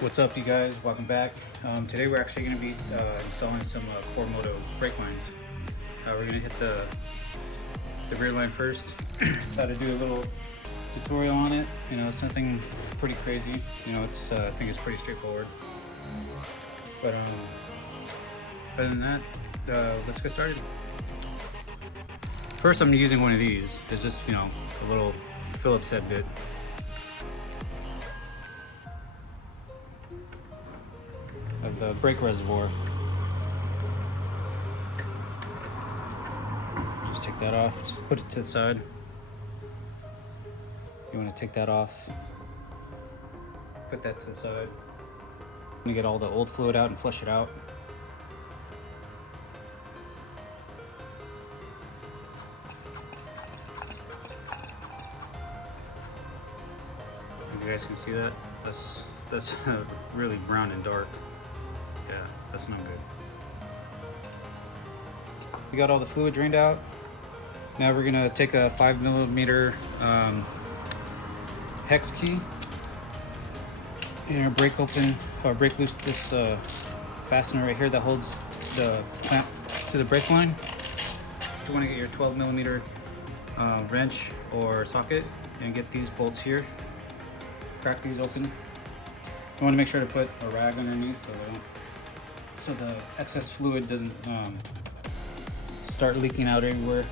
What's up, you guys? Welcome back. Today we're actually going to be installing some CoreMoto brake lines. We're going to hit the rear line first. Thought to do a little tutorial on it. You know, it's nothing pretty crazy. You know, it's I think it's pretty straightforward. But other than that, let's get started. First, I'm using one of these. It's just, you know, a little Phillips head bit. Of the brake reservoir. Just take that off, just put it to the side. You want to take that off, put that to the side. I'm gonna get all the old fluid out and flush it out. You guys can see that? That's really brown and dark. Yeah, that's not good. We got all the fluid drained out. Now we're gonna take a 5mm hex key and break open or break loose this fastener right here that holds the clamp to the brake line. You want to get your 12mm wrench or socket and get these bolts here. Crack these open. You want to make sure to put a rag underneath so the excess fluid doesn't start leaking out everywhere.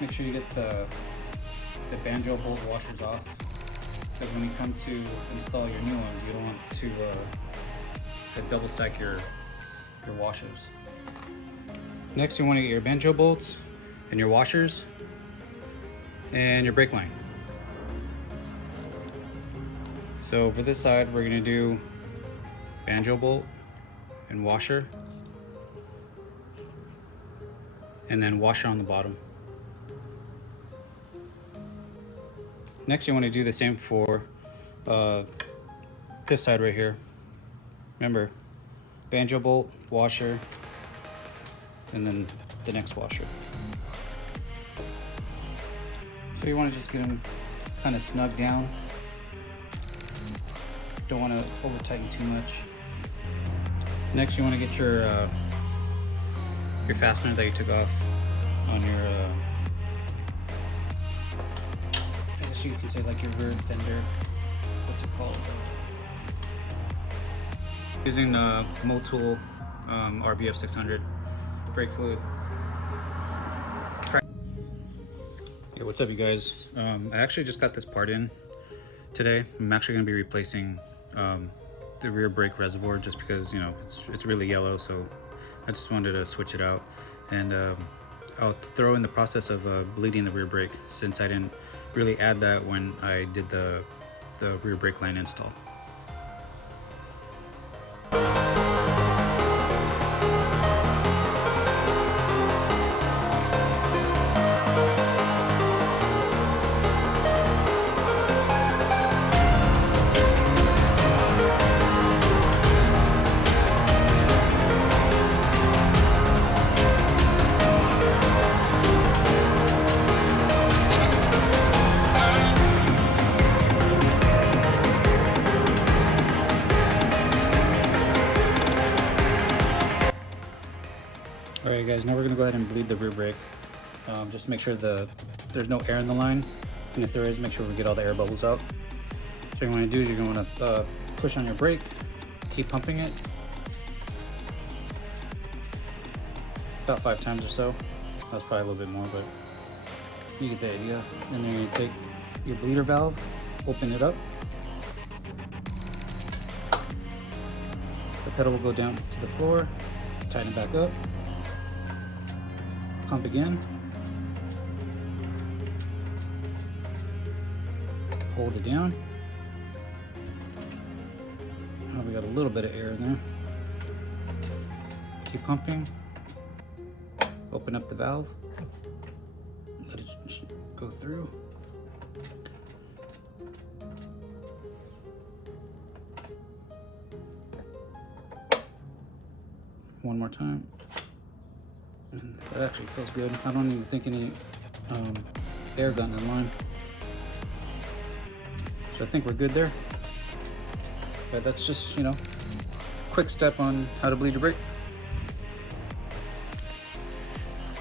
Make sure you get the banjo bolt washers off, because when you come to install your new ones, you don't want to double stack your washers. Next, you want to get your banjo bolts and your washers and your brake line. So for this side, we're going to do banjo bolt and washer, and then washer on the bottom. Next, you want to do the same for this side right here. Remember, banjo bolt, washer, and then the next washer. So you want to just get them kind of snug down. Don't want to over tighten too much. Next, you want to get your fastener that you took off on your I guess you could say like your rear fender. What's it called? Using the Motul RBF600 brake fluid. Yeah, what's up, you guys? I actually just got this part in today. I'm actually going to be replacing the rear brake reservoir just because, you know, it's really yellow, so I just wanted to switch it out. And I'll throw in the process of bleeding the rear brake, since I didn't really add that when I did the rear brake line install. Alright guys, now we're going to go ahead and bleed the rear brake. Just make sure there's no air in the line, and if there is, make sure we get all the air bubbles out. So what you want to do is you're going to want to push on your brake, keep pumping it about 5 times or so. That's probably a little bit more, but you get the idea. And then you take your bleeder valve, open it up. The pedal will go down to the floor, tighten it back up. Pump again. Hold it down. Oh, we got a little bit of air in there. Keep pumping. Open up the valve. Let it go through. one more time. And that actually feels good. I don't even think any air got in the line. So I think we're good there. But that's just, you know, quick step on how to bleed your brake.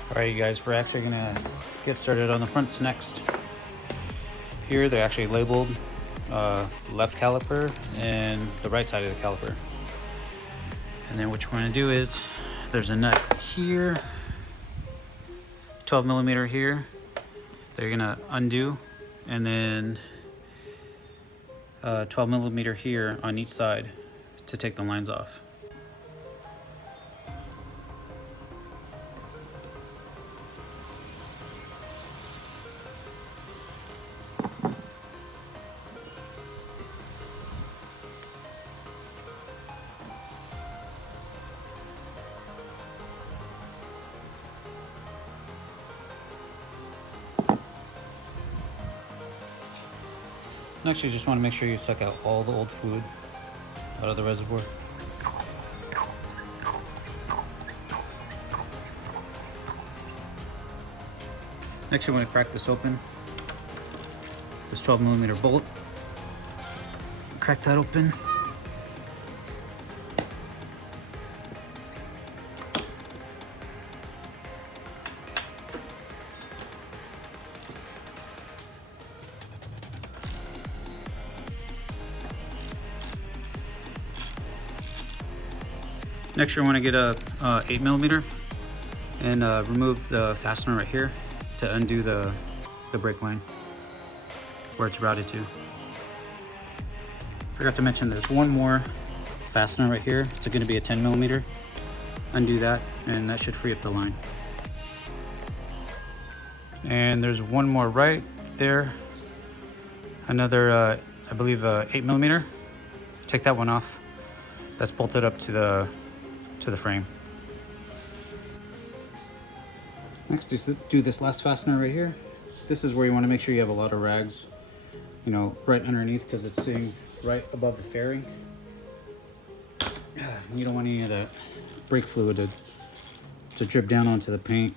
All right, you guys, we're actually gonna get started on the fronts next. Here, they're actually labeled left caliper and the right side of the caliper. And then what you're gonna do is, there's a nut here, 12 millimeter here, they're gonna undo, and then 12 millimeter here on each side to take the lines off. Next, you just want to make sure you suck out all the old fluid out of the reservoir. Next, you want to crack this open. This 12 millimeter bolt. Crack that open. Next, you want to get a 8 millimeter and remove the fastener right here to undo the brake line where it's routed to. Forgot to mention there's one more fastener right here. It's going to be a 10 millimeter. Undo that, and that should free up the line. And there's one more right there. Another, I believe, 8 millimeter. Take that one off. That's bolted up to the frame. Next is do this last fastener right here. This is where you want to make sure you have a lot of rags, you know, right underneath, because it's sitting right above the fairing. You don't want any of that brake fluid to drip down onto the paint.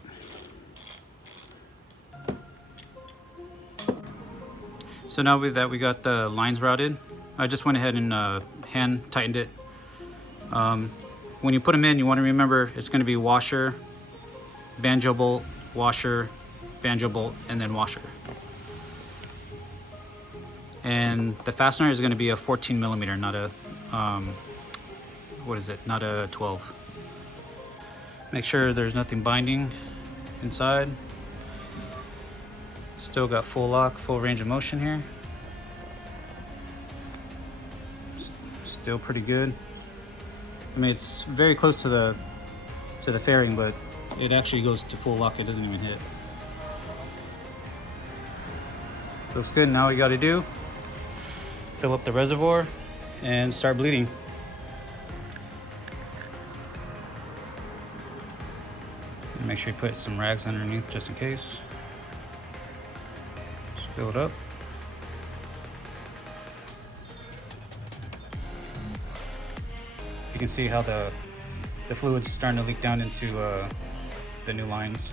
So now with that, we got the lines routed. I just went ahead and hand tightened it. When you put them in, you want to remember it's going to be washer, banjo bolt, washer, banjo bolt, and then washer. And the fastener is going to be a 14 millimeter, not a, not a 12. Make sure there's nothing binding inside. Still got full lock, full range of motion here. Still pretty good. I mean, it's very close to the fairing, but it actually goes to full lock. It doesn't even hit. Looks good. Now what you got to do, fill up the reservoir and start bleeding. And make sure you put some rags underneath just in case. Just fill it up. You can see how the fluid's starting to leak down into the new lines.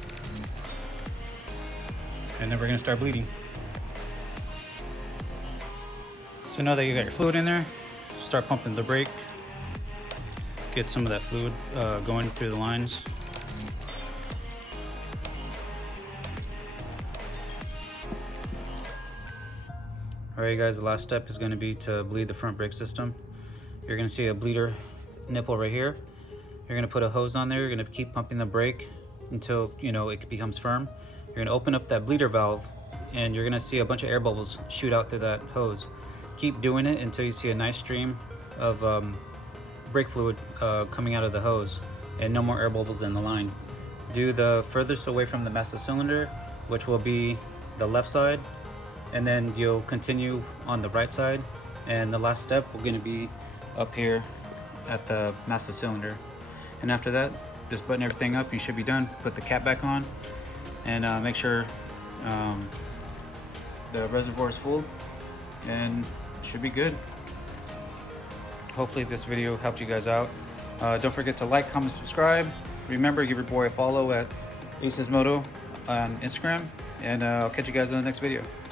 And then we're gonna start bleeding. So now that you got your fluid in there, start pumping the brake. Get some of that fluid going through the lines. Alright guys, the last step is gonna be to bleed the front brake system. You're gonna see a bleeder nipple right here. You're gonna put a hose on there. You're gonna keep pumping the brake until, you know, it becomes firm. You're gonna open up that bleeder valve and you're gonna see a bunch of air bubbles shoot out through that hose. Keep doing it until you see a nice stream of brake fluid coming out of the hose and no more air bubbles in the line. Do the furthest away from the master cylinder, which will be the left side, and then you'll continue on the right side. And the last step will gonna be up here at the master cylinder. And after that, just button everything up, you should be done. Put the cap back on and make sure the reservoir is full, and should be good. Hopefully this video helped you guys out. Don't forget to like, comment, subscribe. Remember, give your boy a follow at Aces Moto on Instagram, and I'll catch you guys in the next video.